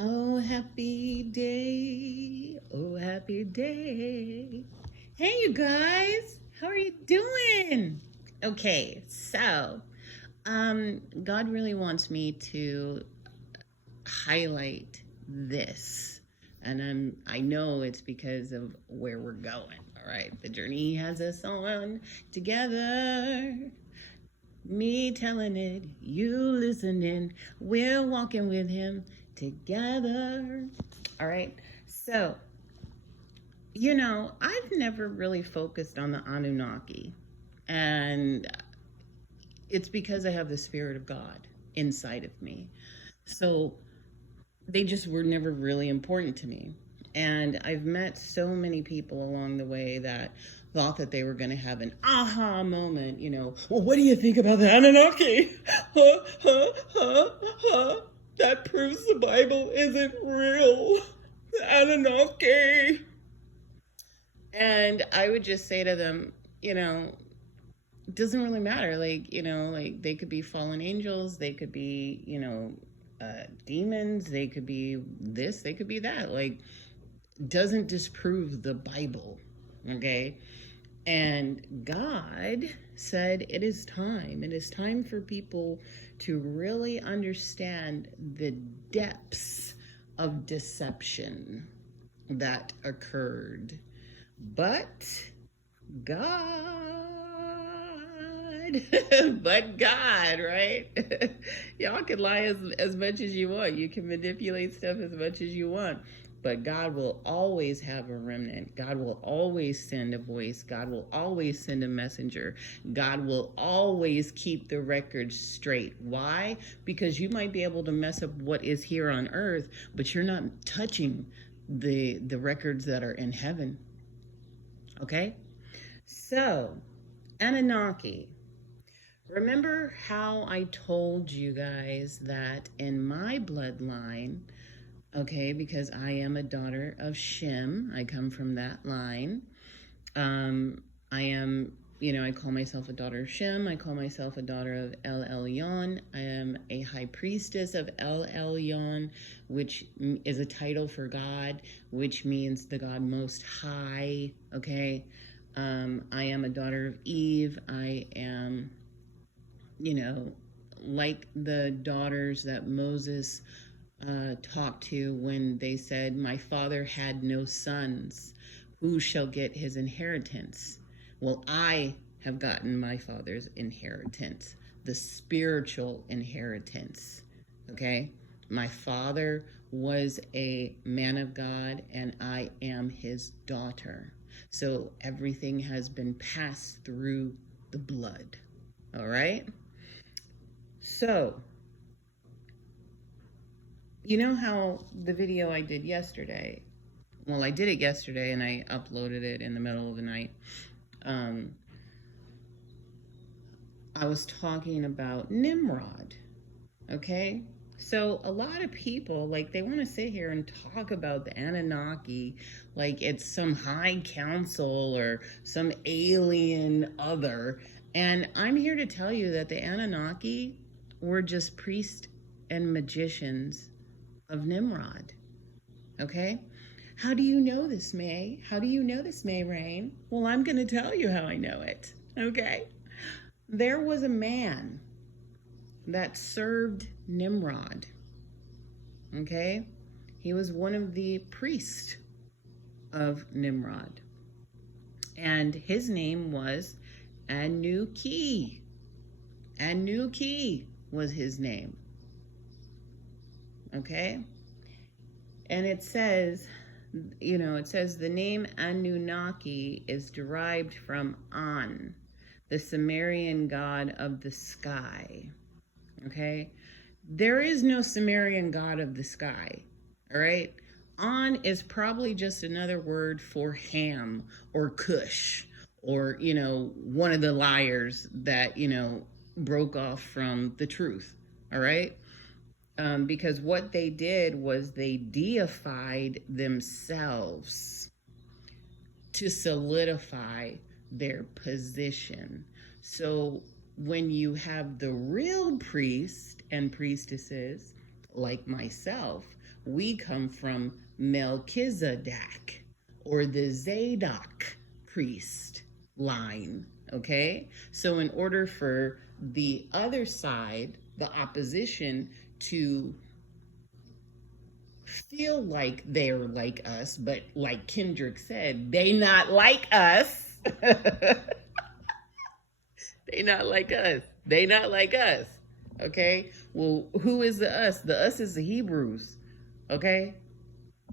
Oh, happy day. Oh, happy day. Hey, you guys. How are you doing? Okay, so God really wants me to highlight this. And I know it's because of where we're going. All right. The journey he has us on together. Me telling it, you listening. We're walking with him together. All right. So, I've never really focused on the Anunnaki. And it's because I have the Spirit of God inside of me. So, they just were never really important to me. And I've met so many people along the way that thought that they were going to have an aha moment, well, what do you think about the Anunnaki? Huh, huh, huh, huh. That proves the Bible isn't real. The Anunnaki. And I would just say to them, it doesn't really matter. Like they could be fallen angels, they could be, demons, they could be this, they could be that. Like, doesn't disprove the Bible, okay? And God said it is time. It is time for people to really understand the depths of deception that occurred. But God, but God, right? Y'all can lie as much as you want. You can manipulate stuff as much as you want. But God will always have a remnant. God will always send a voice. God will always send a messenger. God will always keep the record straight. Why? Because you might be able to mess up what is here on earth, but you're not touching the records that are in heaven. Okay? So, Annunaki. Remember how I told you guys that in my bloodline, okay, because I am a daughter of Shem, I come from that line. I am, I call myself a daughter of Shem. I call myself a daughter of El Elyon. I am a high priestess of El Elyon, which is a title for God, which means the God Most High, okay? I am a daughter of Eve. I am, like the daughters that Moses talked to when they said, my father had no sons. Who shall get his inheritance? Well, I have gotten my father's inheritance, the spiritual inheritance. Okay? My father was a man of God, and I am his daughter. So everything has been passed through the blood. All right? So, you know how the video I did yesterday, well, I did it yesterday and I uploaded it in the middle of the night. I was talking about Nimrod, okay? So a lot of people, like, they want to sit here and talk about the Anunnaki like it's some high council or some alien other. And I'm here to tell you that the Anunnaki were just priests and magicians of Nimrod, okay? How do you know this, May? How do you know this, May Rain? Well, I'm going to tell you how I know it, okay? There was a man that served Nimrod, okay? He was one of the priests of Nimrod. And his name was Annunaki. Annunaki was his name, okay? And it says, the name Annunaki is derived from An, the Sumerian god of the sky. Okay? There is no Sumerian god of the sky. All right? An is probably just another word for Ham or Cush or, one of the liars that, broke off from the truth. All right? Because what they did was they deified themselves to solidify their position. So when you have the real priest and priestesses, like myself, We come from Melchizedek, or the Zadok priest line. Okay? So, in order for the other side, the opposition, to feel like they're like us, but like Kendrick said, they not like us. They not like us. They not like us. Okay? Well, who is the us? The us is the Hebrews. Okay?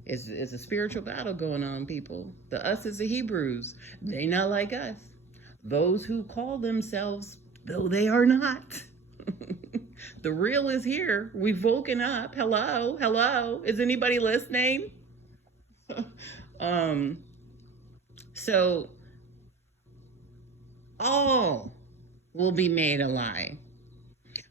It's a spiritual battle going on, people. The us is the Hebrews. They not like us. Those who call themselves, though they are not. The real is here. We've woken up. Hello, hello. Is anybody listening? um, so all will be made a lie.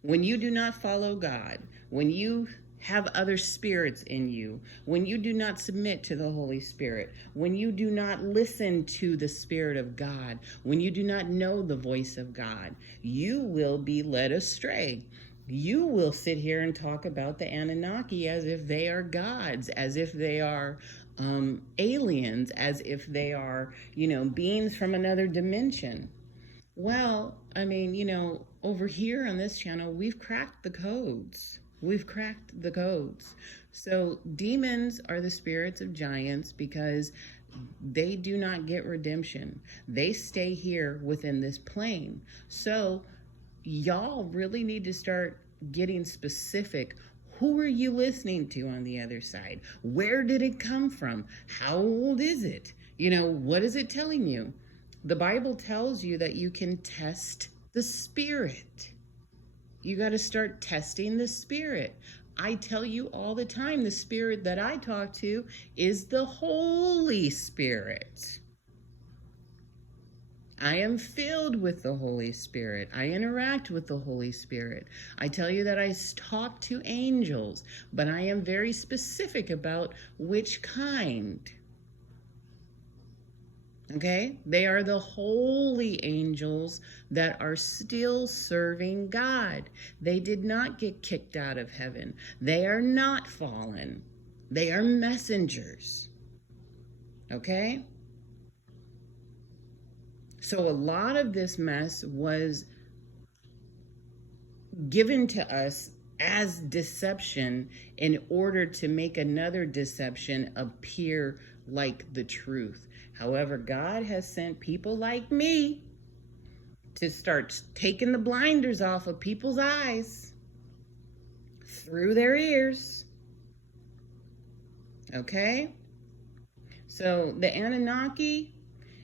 When you do not follow God, when you have other spirits in you, when you do not submit to the Holy Spirit, when you do not listen to the Spirit of God, when you do not know the voice of God, you will be led astray. You will sit here and talk about the Annunaki as if they are gods, as if they are aliens, as if they are, beings from another dimension. Well, I mean, over here on this channel, we've cracked the codes. We've cracked the codes. So demons are the spirits of giants because they do not get redemption. They stay here within this plane. So y'all really need to start getting specific. Who are you listening to on the other side? Where did it come from? How old is it? What is it telling you? The Bible tells you that you can test the spirit. You got to start testing the spirit. I tell you all the time, the spirit that I talk to is the Holy Spirit. I am filled with the Holy Spirit. I interact with the Holy Spirit. I tell you that I talk to angels, but I am very specific about which kind. Okay? They are the holy angels that are still serving God. They did not get kicked out of heaven. They are not fallen. They are messengers. Okay? So a lot of this mess was given to us as deception in order to make another deception appear like the truth. However, God has sent people like me to start taking the blinders off of people's eyes through their ears. Okay? So the Anunnaki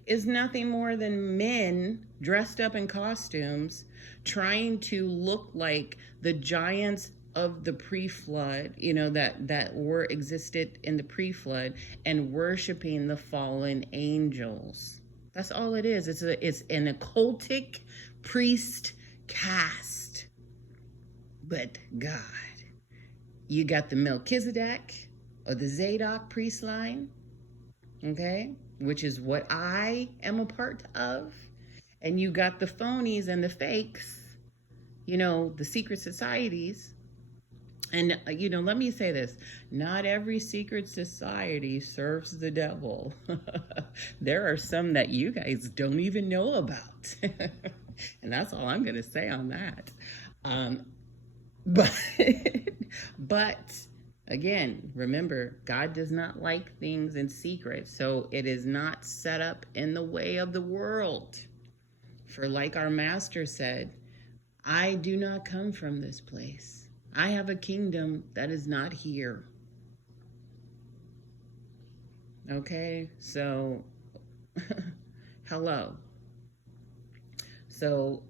is nothing more than men dressed up in costumes trying to look like the giants of the pre-flood, that were existed in the pre-flood, and worshiping the fallen angels. That's all it is. It's an occultic priest caste. But God, you got the Melchizedek or the Zadok priest line, okay, which is what I am a part of. And you got the phonies and the fakes, the secret societies. And, let me say this. Not every secret society serves the devil. There are some that you guys don't even know about. And that's all I'm going to say on that. But again, remember, God does not like things in secret. So it is not set up in the way of the world. For like our master said, I do not come from this place. I have a kingdom that is not here. Okay, so hello. So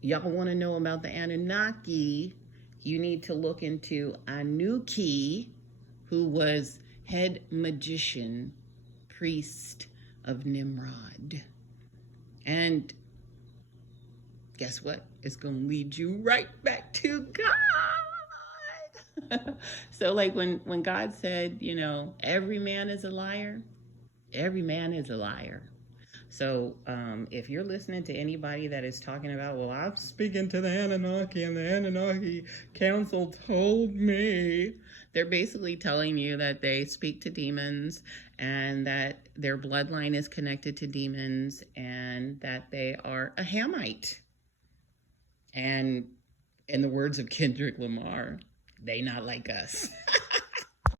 y'all want to know about the Anunnaki, you need to look into Annunaki, who was head magician, priest of Nimrod. And guess what? It's going to lead you right back to God. So like when God said, every man is a liar, every man is a liar. So if you're listening to anybody that is talking about, well, I'm speaking to the Anunnaki and the Anunnaki Council told me, they're basically telling you that they speak to demons and that their bloodline is connected to demons and that they are a Hamite. And in the words of Kendrick Lamar, they not like us.